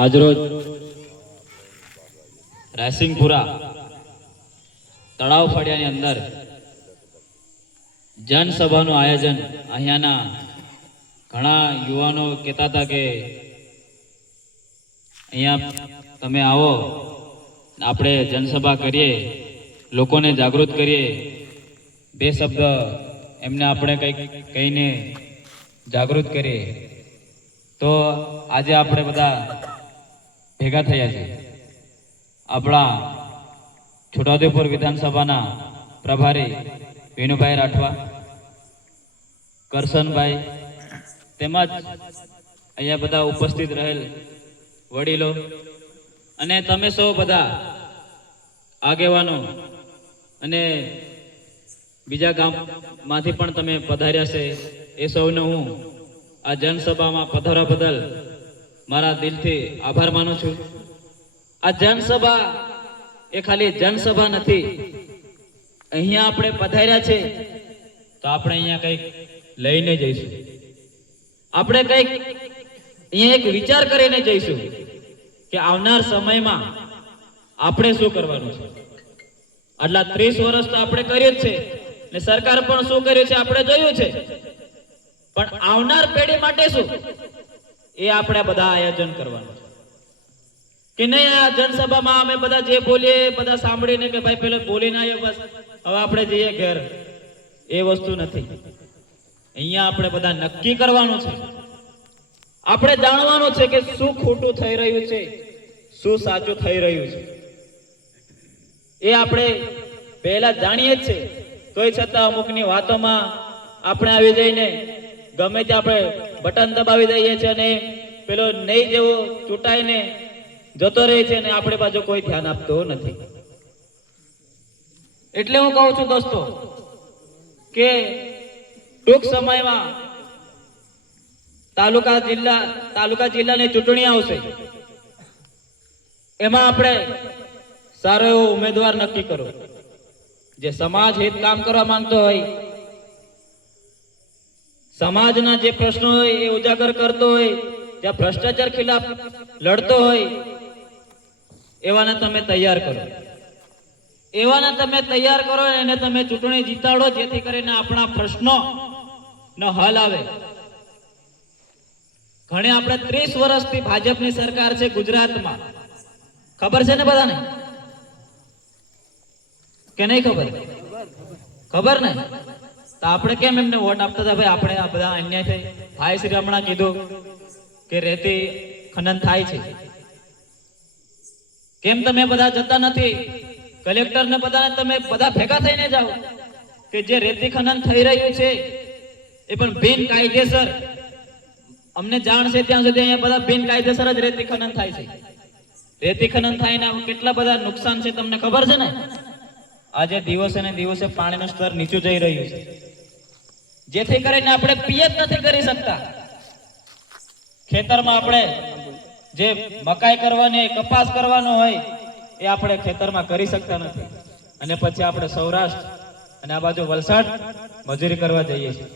આજરોજ રાયસિંગપુરા તળાવ ફળિયાની અંદર જનસભાનું આયોજન અહીંયાના ઘણા યુવાનો કહેતા હતા કે અહીંયા તમે આવો, આપણે જનસભા કરીએ, લોકોને જાગૃત કરીએ. બે શબ્દ એમને આપણે કંઈક કહીને જાગૃત કરીએ. તો આજે આપણે બધા ભેગા થયા છે. આપણા છોટાઉદેપુર વિધાનસભાના પ્રભારી વિનુભાઈ રાઠવા, કરશનભાઈ તેમજ અહીંયા બધા ઉપસ્થિત રહેલ વડીલો અને તમે સૌ બધા આગેવાનો અને બીજા ગામમાંથી પણ તમે પધાર્યા છે. એ સૌને હું આ જનસભામાં પધારવા બદલ મારા દિલથી આભાર માનું છું. આ જનસભા એ ખાલી જનસભા નથી. અહીંયા આપણે પધાર્યા છે. તો આપણે અહીંયા કંઈક લઈને જઈશું. આપણે કંઈક અહીંયા એક વિચાર કરીને જઈશું કે આવનાર સમયમાં આપણે શું કરવાનું છે. આટલા ત્રીસ વર્ષ તો આપણે કર્યું જ છે ને સરકાર પણ શું કર્યું છે? આપણે જોયું છે. પણ આવનાર પેઢી માટે શું? એ આપણે બધા આયોજન કરવાનું છે. કે નહીં, આ જનસભામાં અમે બધા જે બોલીએ બધા સાંભળીને કે ભાઈ, પેલો બોલીને આવ્યો બસ. હવે આપણે જઈએ ઘેર. એ વસ્તુ નથી. અહીંયા આપણે બધા નક્કી કરવાનું છે. આપણે જાણવાનું છે કે શું ખોટું થઈ રહ્યું છે, શું સાચું થઈ રહ્યું છે. એ આપણે પહેલા જાણીએ જ છે. તોય છતાં અમુકની વાતોમાં આપણે આવી જઈને ગમે તે આપણે બટન દબાવી દઈએ છીએ અને પેલો નહીં જેવો ચૂંટાઈને જતો રહે છે અને આપણે બાજુ કોઈ ધ્યાન આપતો નથી. એટલે હું કહું છું દોસ્તો કે ટૂંક સમયમાં તાલુકા જિલ્લા, તાલુકા જિલ્લાની ચૂંટણી આવશે. એમાં આપણે સારો એવો ઉમેદવાર નક્કી કરો જે સમાજ હિત કામ કરવા માંગતો હોય સમાજના જે પ્રશ્નો હોય એ ઉજાગર કરતો હોય, જ્યાં ભ્રષ્ટાચાર ખિલાફ લડતો હોય, એવાને તમે તૈયાર કરો. એવાને તમે તૈયાર કરો, એને તમે ચૂંટણી જીતાડો, જેથી કરીને આપણા પ્રશ્નો નો હલ આવે. ઘણી આપણે ત્રીસ વર્ષથી ભાજપની સરકાર છે ગુજરાતમાં. ખબર છે ને બધાને? કે નહીં ખબર? ખબર ને? તો આપણે કેમ એમને વોટ આપતા હતા? ભાઈ, આપણે આ બધા અન્યાય થઈ. ભાઈ શ્રી હમણાં કીધું કે રેતી ખનન થાય છે. કેમ તમે બધા જતા નથી? કલેક્ટર ને બધાને તમે બધા ભેગા થઈને જાઓ કે જે રેતી ખનન થઈ રહ્યું છે એ પણ બિન કાયદેસર અમને જાણ છે ત્યાં સુધી અહીંયા બધા બિન કાયદેસર જ રેતી ખનન થાય છે. રેતી ખનન થાય ને કેટલા બધા નુકસાન છે તમને ખબર છે ને? આજે દિવસે ને દિવસે પાણીનું સ્તર નીચું જઈ રહ્યું છે. જેથી કરીને આપણે પિયત નથી કરી શકતા. ખેતરમાં આપણે જે મકાઈ કરવાની, કપાસ કરવાનો હોય, એ આપણે ખેતરમાં કરી શકતા નથી. અને પછી આપણે સૌરાષ્ટ્ર અને આ બાજુ વલસાડ મજૂરી કરવા જઈએ છીએ.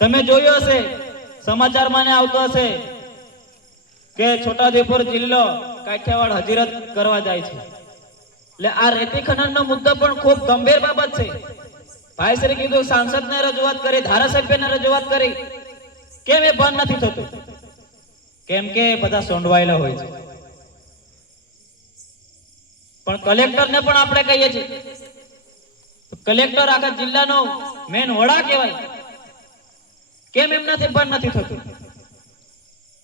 તમે જોયું હશે, સમાચારમાં ને આવતો હશે કે છોટાઉદેપુર જિલ્લો કાઠિયાવાડ હજીરત કરવા જાય છે. એટલે આ રેતી ખનનનો મુદ્દો પણ ખૂબ ગંભીર બાબત છે. ભાઈ શ્રી કીધું, સાંસદને રજૂઆત કરી, ધારાસભ્યને રજૂઆત કરી. કેમ એ બંધ નથી થતું? કેમ કે બધા સોંડવાયેલા હોય છે. પણ કલેક્ટરને પણ આપણે કહીએ છીએ. કલેક્ટર આખા જિલ્લાનો મેન વડા કહેવાય. કેમ એમનાથી બંધ નથી થતું?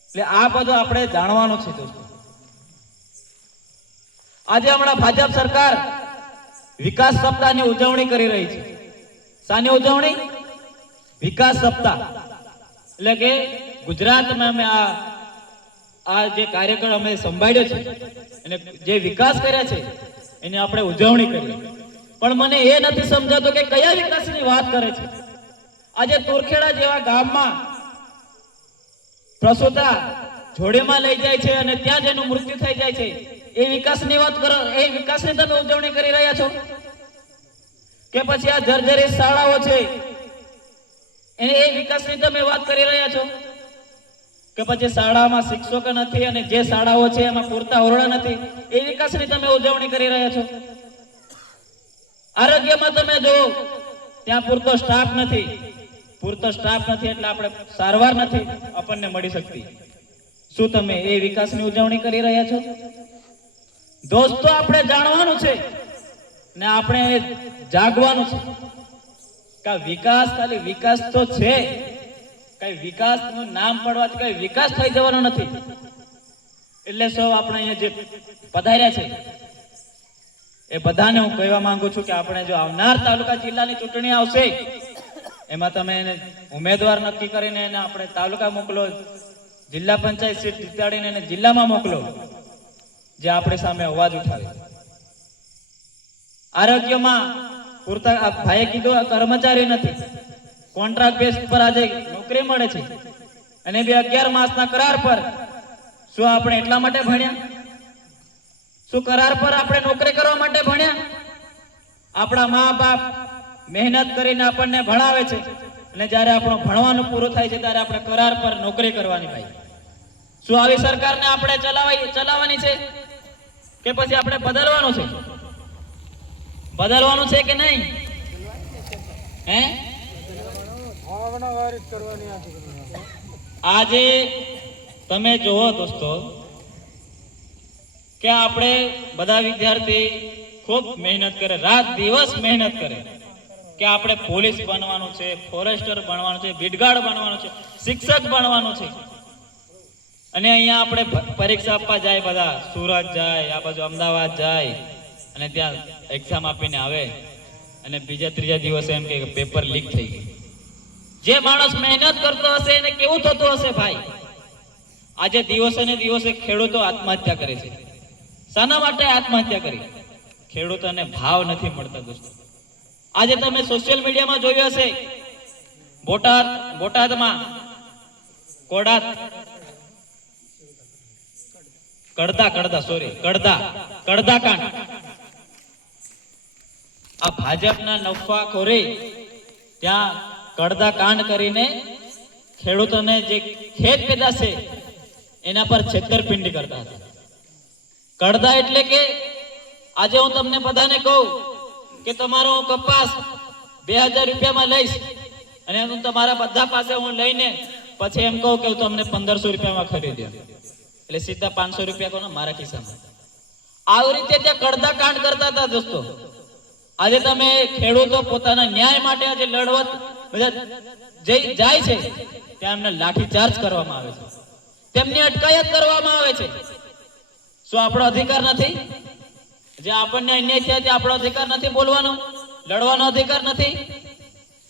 એટલે આ બધું આપણે જાણવાનું છે દોસ્તો. આજે હમણાં ભાજપ સરકાર વિકાસ સપ્તાહની ઉજવણી કરી રહી છે. શાની ઉજવણી? વિકાસ સપ્તાહ. એટલે કે ગુજરાતમાં અમે આ આ જે કાર્યક્રમ અમે સંભાળ્યો છે અને જે વિકાસ કર્યા છે, એની આપણે ઉજવણી કરી. પણ મને એ નથી સમજાતો કે કયા વિકાસની વાત કરે છે. આજે તુરખેડા જેવા ગામમાં પ્રસૂતા જોડેમાં લઈ જાય છે અને ત્યાં જ એનું મૃત્યુ થઈ જાય છે. એ વિકાસની વાત કરો, એ વિકાસની તમે ઉજવણી કરી રહ્યા છો? કે પછી આ જર્જરી શાળાઓ છે? એ વિકાસની તમે વાત કરી રહ્યા છો? કે પછી શાળામાં શિક્ષકો નથી અને જે શાળાઓ છે એમાં પૂરતા ઓરડા નથી, એ વિકાસની તમે ઉજવણી કરી રહ્યા છો? આરોગ્યમાં તમે જુઓ, ત્યાં પૂરતો સ્ટાફ નથી. પૂરતો સ્ટાફ નથી એટલે આપણે સારવાર નથી આપણને મળી શકતી. શું તમે એ વિકાસની ઉજવણી કરી રહ્યા છો? દોસ્તો, આપણે જાણવાનું છે ને આપણે જાગવાનું છે કે વિકાસ ખાલી વિકાસ તો છે. કઈ વિકાસનું નામ પડવાથી કઈ વિકાસ થઈ જવાનો નથી. એટલે સૌ આપણે અહીંયા જે પધાર્યા છે, એ બધાને હું કહેવા માંગુ છું કે આપણે જો આવનાર તાલુકા જિલ્લાની ચૂંટણી આવશે, એમાં તમે એને ઉમેદવાર નક્કી કરીને એને આપણે તાલુકા મોકલો, જિલ્લા પંચાયત સીટ જીતાડીને એને જિલ્લામાં મોકલો. જે આપણી સામે અવાજ ઉઠાવે. આરોગ્યમાં પૂરતા ભાઈએ કીધું કર્મચારી નથી. કોન્ટ્રાક્ટ બેઝ પર આજે નોકરી મળે છે. અને બે અગિયાર માસના કરાર પર શું આપણે એટલા માટે ભણ્યા? શું કરાર પર આપણે નોકરી કરવા માટે ભણ્યા? આપણા મા બાપ મહેનત કરીને આપણને ભણાવે છે. અને જ્યારે આપણું ભણવાનું પૂરું થાય છે, ત્યારે આપણે કરાર પર નોકરી કરવાની ભાઈ શું આવી સરકારને આપણે ચલાવી ચલાવવાની છે? કે પછી આપણે બદલવાનું છે? બદલવાનું છે કે નહીં? હે? આજે તમે જુઓ દોસ્તો કે આપણે બધા વિદ્યાર્થી ખૂબ મહેનત કરે, રાત દિવસ મહેનત કરે કે આપણે પોલીસ બનવાનું છે, ફોરેસ્ટર બનવાનું છે બીટગાર્ડ બનવાનું છે, શિક્ષક બનવાનું છે. અને અહીંયા આપણે પરીક્ષા આપવા જાય બધા. સુરત જાય, આ બાજુ અમદાવાદ જાય, અને ત્યાં એક્ઝામ આપીને આવે. અને બીજા ત્રીજા દિવસે એમ કે પેપર લીક થઈ ગયું. જે માણસ મહેનત કરતો હશે એને કેવું થતું હશે ભાઈ? આજે દિવસે ને દિવસે ખેડૂતો આત્મહત્યા કરે છે. શાના માટે આત્મહત્યા કરી? ખેડૂતોને ભાવ નથી મળતા દોસ્તો. આજે તમે સોશિયલ મીડિયામાં જોયું હશે. બોટાદ, બોટાદમાં કોડાત કડદા કડદા સોરી કડદા કડદા કાંડ. આ ભાજપના નફાખોરી, ત્યાં કડદા કાંડ કરીને ખેડૂતોને જે ખેત પેદા છે, એના પર છેતરપિંડી કરતા હતા. કડદા એટલે કે, આજે હું તમને બધાને કહું કે તમારો કપાસ બે હજાર રૂપિયામાં લઈશ અને હું તમારા બધા પાસે હું લઈને પછી એમ કહું કે હું તમને પંદરસો રૂપિયામાં ખરીદ્યો. એટલે સીધા પાંચસો રૂપિયા કોના? મારા ખિસ્સામાં. આવી રીતે ત્યાં કડધા કાંડ કરતા હતા દોસ્તો. આજે તમે ખેડૂતો પોતાના ન્યાય માટે આજે લડવત જઈ જાય છે, ત્યાં એમને લાઠીચાર્જ કરવામાં આવે છે. તેમની અટકાયત કરવામાં આવે છે. શું આપણો અધિકાર નથી? જે આપણને અન્યાય થયા તે આપણો અધિકાર નથી બોલવાનો? લડવાનો અધિકાર નથી?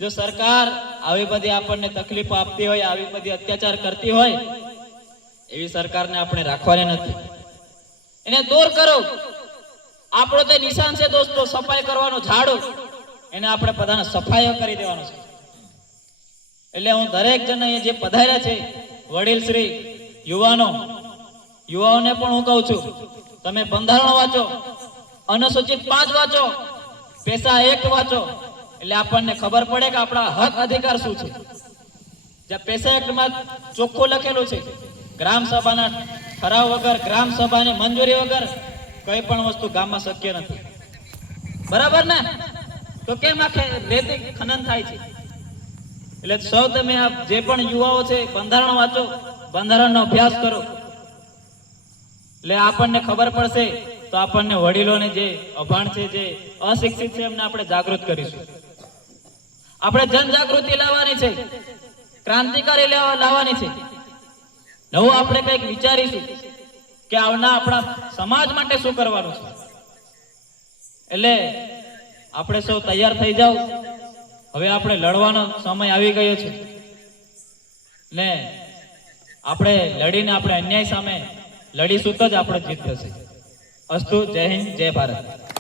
જો સરકાર આવી બધી આપણને તકલીફો આપતી હોય, આવી બધી અત્યાચાર કરતી હોય એવી સરકારને આપણે રાખવાની નથી. એને દૂર કરો. આપણો તે નિશાન છે દોસ્તો, સફાઈ કરવાનો ઝાડો. એને આપણે બધાને સફાઈઓ કરી દેવાનો છે. એટલે હું દરેક જણ જે પધાર્યા છે, વડીલ શ્રી, યુવાનો, યુવાઓને પણ હું કહું છું, તમે બંધારણ વાંચો, અનુસૂચિત પાંચ વાંચો પેશા એક્ટ વાંચો, એટલે આપણને ખબર પડે કે આપણા હક અધિકાર શું છે. જ્યાં પેશા એક્ટમાં ચોખ્ખું લખેલું છે ગ્રામ સભાના ઠરાવ વગર, ગ્રામ સભાની મંજૂરી વગર કોઈ પણ વસ્તુ ગામમાં શક્ય નથી. બરાબર ને? તો કેમ આખે રેતી ખનન થાય છે? એટલે સૌ તમે આ જે પણ યુવાઓ છે, બંધારણ વાંચો, બંધારણનો અભ્યાસ કરો. એટલે આપણને ખબર પડશે, તો આપણને વડીલોને જે અભાણ છે, જે અશિક્ષિત છે, એમને આપણે જાગૃત કરીશું. આપણે જનજાગૃતિ લાવવાની છે, ક્રાંતિકારી લેવા- લાવવાની છે. નવું આપણે કંઈક વિચારીશું કે આવના આપણા સમાજ માટે શું કરવાનું છે. એટલે આપણે સૌ તૈયાર થઈ જાવ હવે આપણે લડવાનો સમય આવી ગયો છે. ને આપણે લડીને આપણે અન્યાય સામે લડીશું તો જ આપણે જીત થશે. અસ્તુ, જય હિન્દ, જય ભારત.